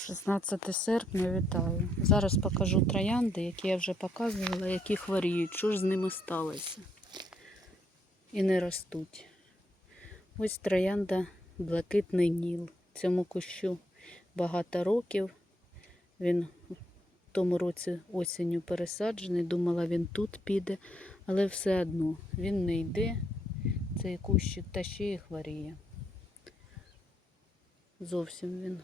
16 серпня вітаю. Зараз покажу троянди, які я вже показувала, які хворіють. Що ж з ними сталося? І не ростуть. Ось троянда блакитний ніл. Цьому кущу багато років. Він в тому році осінню пересаджений. Думала, він тут піде, але все одно він не йде. Цей кущик та ще й хворіє. Зовсім він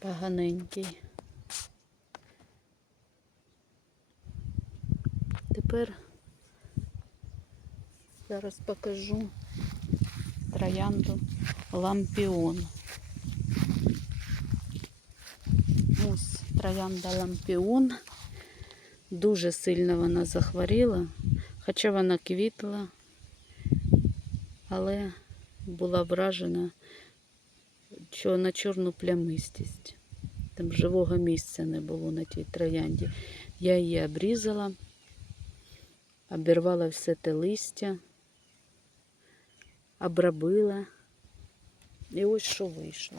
поганенький. Тепер зараз покажу троянду лампіон. Ось троянда лампіон. Дуже сильно вона захворіла, хоча вона квітла, але була вражена на чорну плямистість. Там живого місця не було на тій троянді. Я її обрізала, обірвала все те листя, обробила. І ось що вийшло.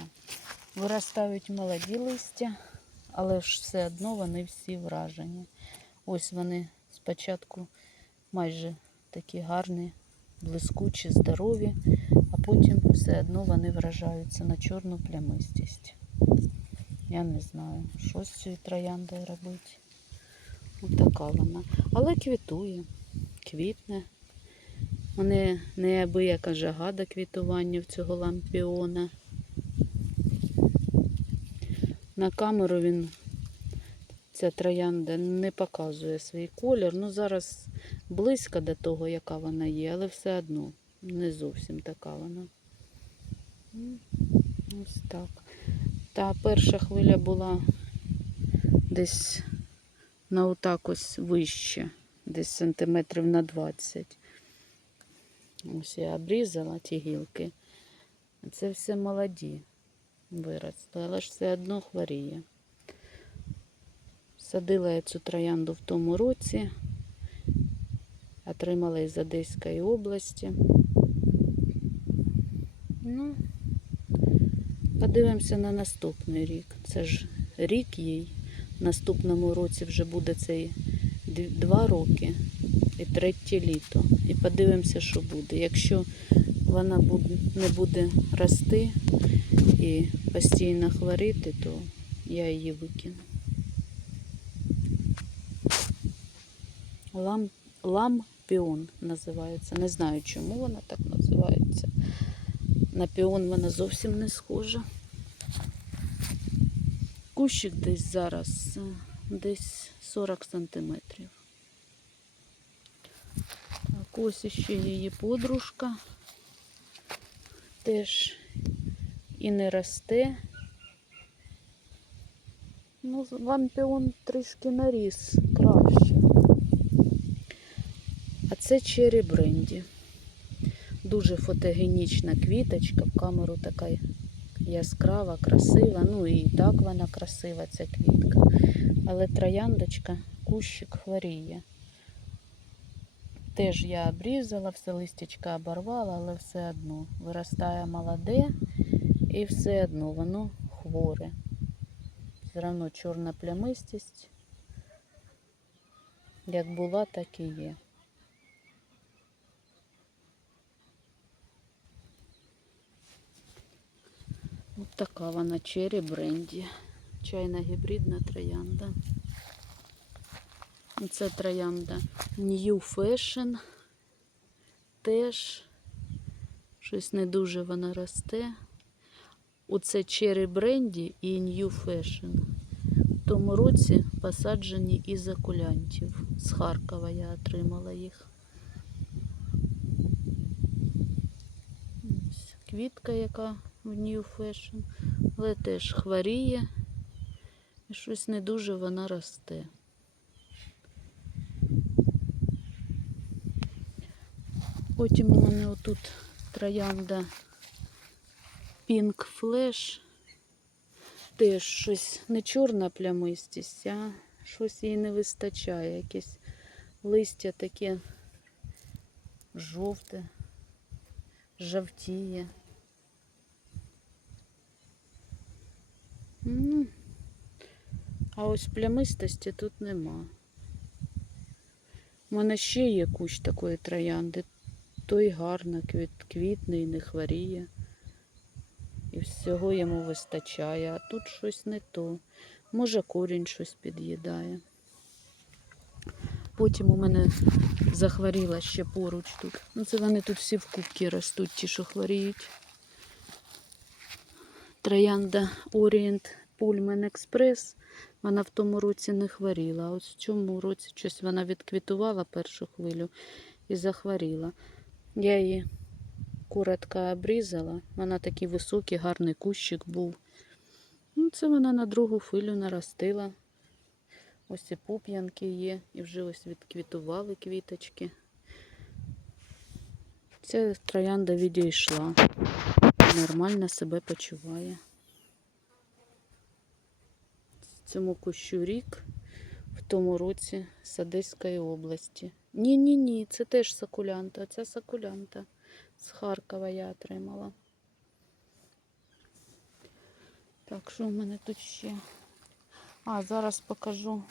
Виростають молоді листя, але ж все одно вони всі вражені. Ось вони спочатку майже такі гарні, блискучі, здорові, потім все одно вони вражаються на чорну плямистість. Я не знаю, що з цією трояндою робити. Ось така вона. Але квітує, квітне. Вони неабияка жага до квітування в цього лампіона. На камеру він, ця троянда, не показує свій колір. Ну, зараз близько до того, яка вона є, але все одно не зовсім така вона. Ось так. Та перша хвиля була десь на отак ось вище, десь сантиметрів на 20. Ось я обрізала ті гілки. Це все молоді виросли, але ж все одно хворіє. Садила я цю троянду в тому році, отримала із Одеської області. Ну, подивимося на наступний рік. Це ж рік їй. В наступному році вже буде цей два роки і третє літо. І подивимося, що буде. Якщо вона не буде рости і постійно хворіти, то я її викину. Лам, лампіон називається. Не знаю, чому вона так називається. На піон вона зовсім не схожа. Кущик десь зараз е, десь 40 сантиметрів. Так, ось ще її подружка. Теж і не росте. Ну, лампіон трішки наріс краще. А це чері бренді. Дуже фотогенічна квіточка, в камеру така яскрава, красива. Ну і так вона красива, ця квітка. Але трояндочка, кущик хворіє. Теж я обрізала, все листячка оборвала, але все одно виростає молоде і все одно воно хворе. Все одно чорна плямистість. Як була, так і є. Ось така вона чері бренді. Чайна гібридна троянда. Це троянда New Fashion. Теж щось не дуже вона росте. Оце Cherry Бренді і New Fashion. В тому році посаджені із акулянтів. З Харкова я отримала їх. Ось квітка, яка в New Fashion, але теж хворіє. І щось не дуже вона росте. Потім у мене отут троянда Pink Flash. Теж щось не чорна плямистість, а щось їй не вистачає. Якесь листя таке жовте, жовтіє. Ну, а ось плямистості тут нема. У мене ще є кущ такої троянди. Той гарно квіт, квітний, не хворіє. І всього йому вистачає, а тут щось не то. Може, корінь щось під'їдає. Потім у мене захворіла ще поруч тут. Ну, це вони тут всі в кубки ростуть, ті, що хворіють. Троянда Orient Pullman Express. Вона в тому році не хворіла. Ось в цьому році щось вона відквітувала першу хвилю і захворіла. Я її коротко обрізала. Вона такий високий, гарний кущик був. Ну, це вона на другу хвилю наростила. Ось і пуп'янки є, і вже ось відквітували квіточки. Ця троянда відійшла. Нормально себе почуває. Цьому кущу рік в тому році з Одеської області. Ні, ні, це теж сакулянта. Це сакулянта з Харкова я отримала. Так, що в мене тут ще? А, зараз покажу.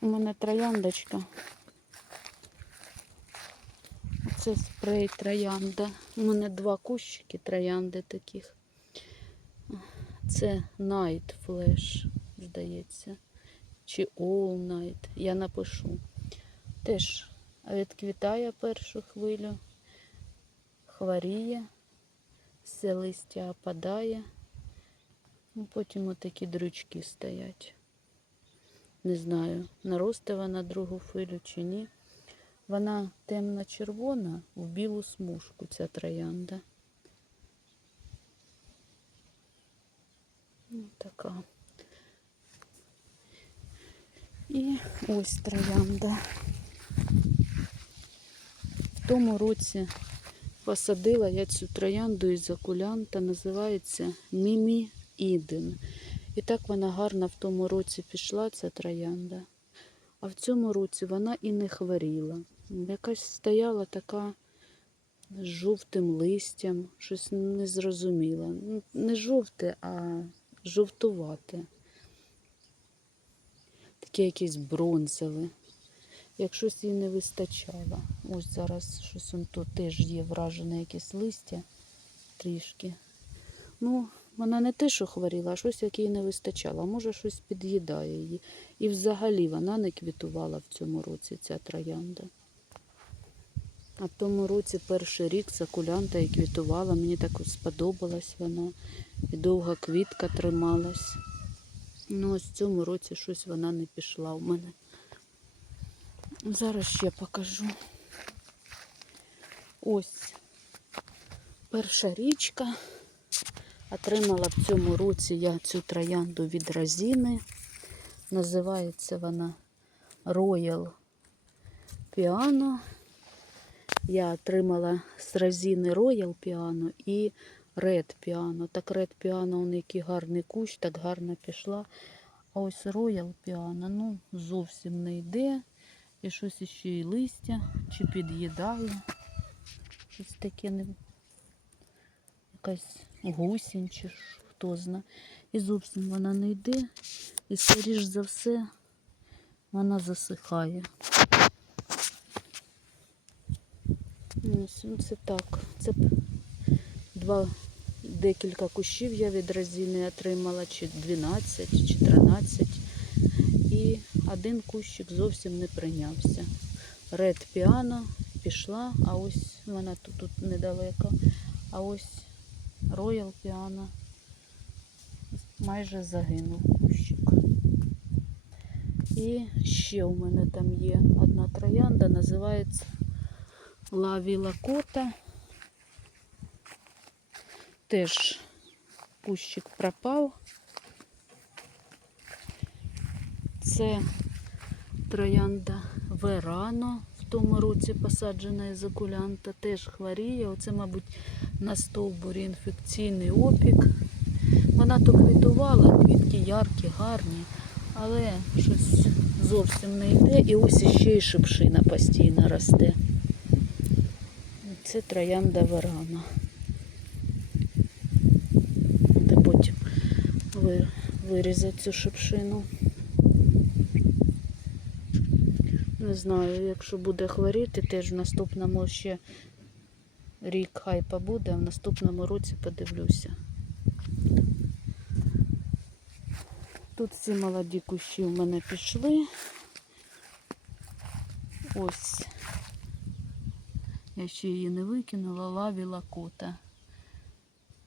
У мене трояндочка. Це спрей троянда. У мене два кущики троянди таких. Це Night Flash, здається. Чи All Night. Я напишу. Теж відквітає першу хвилю, хворіє, все листя опадає. Ну, Потім отакі дрючки стоять. Не знаю, наросте вона другу хвилю чи ні. Вона темно-червона в білу смужку, ця троянда. Така. І ось троянда. В тому році посадила я цю троянду із окулянта, називається Мімі Іден. І так вона гарно в тому році пішла, ця троянда. А в цьому році вона і не хворіла. Якась стояла така з жовтим листям, щось незрозуміле. Не жовте, а жовтувате. Таке якесь бронзове. Як щось їй не вистачало. Ось зараз щось он тут теж є вражене якесь листя трішки. Ну, вона не те, що хворіла, а щось як їй не вистачало. Може щось під'їдає її. І взагалі вона не квітувала в цьому році, ця троянда. А в тому році перший рік сакулянта і квітувала. Мені так сподобалась вона. І довга квітка трималась. Ну, ось в цьому році щось вона не пішла у мене. Зараз ще покажу. Ось перша річка. Отримала в цьому році я цю троянду від Розіни. Називається вона Royal Piano. Я отримала з Розіни Royal Piano і Red Piano. Так Red Piano, он який гарний кущ, так гарно пішла. А ось Royal Piano, ну, зовсім не йде. І щось іще і листя, чи під'їдає. Щось таке не якась гусінь, чи хто зна. І зовсім вона не йде. І скоріш за все вона засихає. Ось, це так. Це два декілька кущів я від розіни отримала, чи 12, чи 13. І один кущик зовсім не прийнявся. Ред піано пішла, а ось вона тут, тут недалеко. А ось Роял піано майже загинув кущик. І ще у мене там є одна троянда, називається Ла Віла Кота. Теж кущик пропав. Це троянда Верано в тому році посаджена із окулянта, теж хворіє. Оце, мабуть, на стовбурі інфекційний опік. Вона то квітувала, квітки яркі, гарні, але щось зовсім не йде. І ось іще й шипшина постійно росте. Це троянда Верано. Та потім вирізати цю шипшину. Не знаю, якщо буде хворіти, теж в наступному ще рік хай побуде, а в наступному році подивлюся. Тут ці молоді кущі в мене пішли. Ось. Я ще її не викинула, лаві лакота.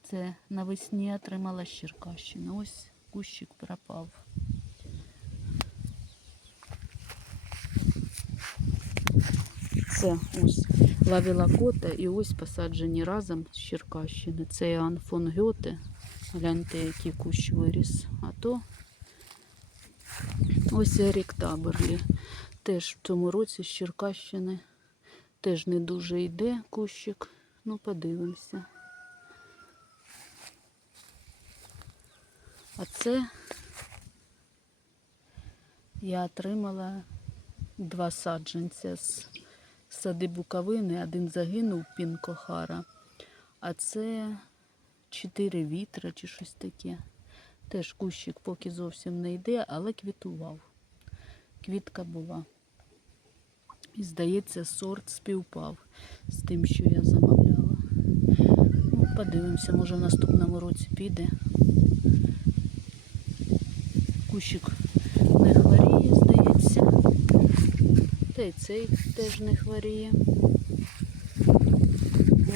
Це навесні отримала з Черкащини. Ось кущик пропав. Це ось лавіла кота і ось посаджені разом з Черкащини. Це Іоанн фон Гьоте. Гляньте, який кущ виріс. А то ось Ерік Таберлі. Теж в цьому році з Черкащини. Теж не дуже йде кущик. Ну, подивимося. А це я отримала два саджанця з сади Буковини. Один загинув Пінкохара, а це чотири вітра чи щось таке. Теж кущик поки зовсім не йде, але квітував. Квітка була. І, здається, сорт співпав з тим, що я замовляла. Ну, подивимося, може в наступному році піде. Кущик не хворіє, здається. Та й цей теж не хворіє.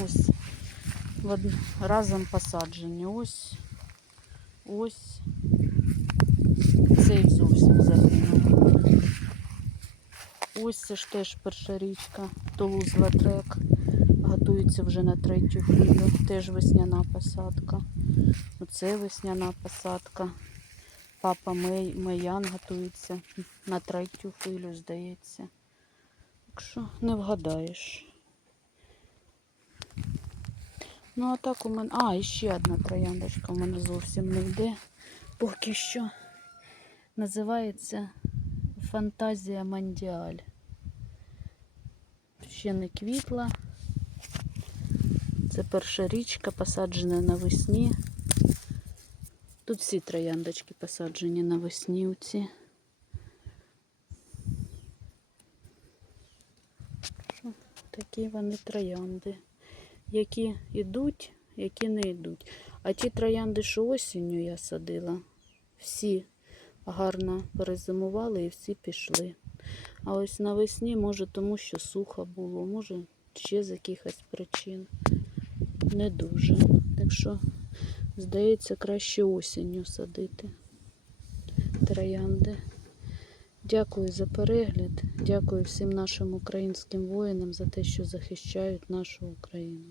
Ось разом посаджені. Ось, ось. Цей зовсім загинув. Ось це ж теж перша річка, Тулуз Латрек. Готується вже на третю хвилю. Теж весняна посадка. Оце весняна посадка. Папа Мей, Мейян готується на третю хвилю, здається. Так що не вгадаєш. Ну, а так у мене. А, і ще одна трояндочка у мене зовсім не йде. Поки що називається Фантазія Мандіаль. Ще не квітла. Це перша річка, посаджена навесні. Тут всі трояндочки посаджені навесні оці. Такі вони троянди. Які йдуть, які не йдуть. А ті троянди, що осінню я садила, всі гарно перезимували і всі пішли. А ось навесні, може, тому що сухо було, може, ще з якихось причин. Не дуже. Так що, здається, краще осінню садити троянди. Дякую за перегляд. Дякую всім нашим українським воїнам за те, що захищають нашу Україну.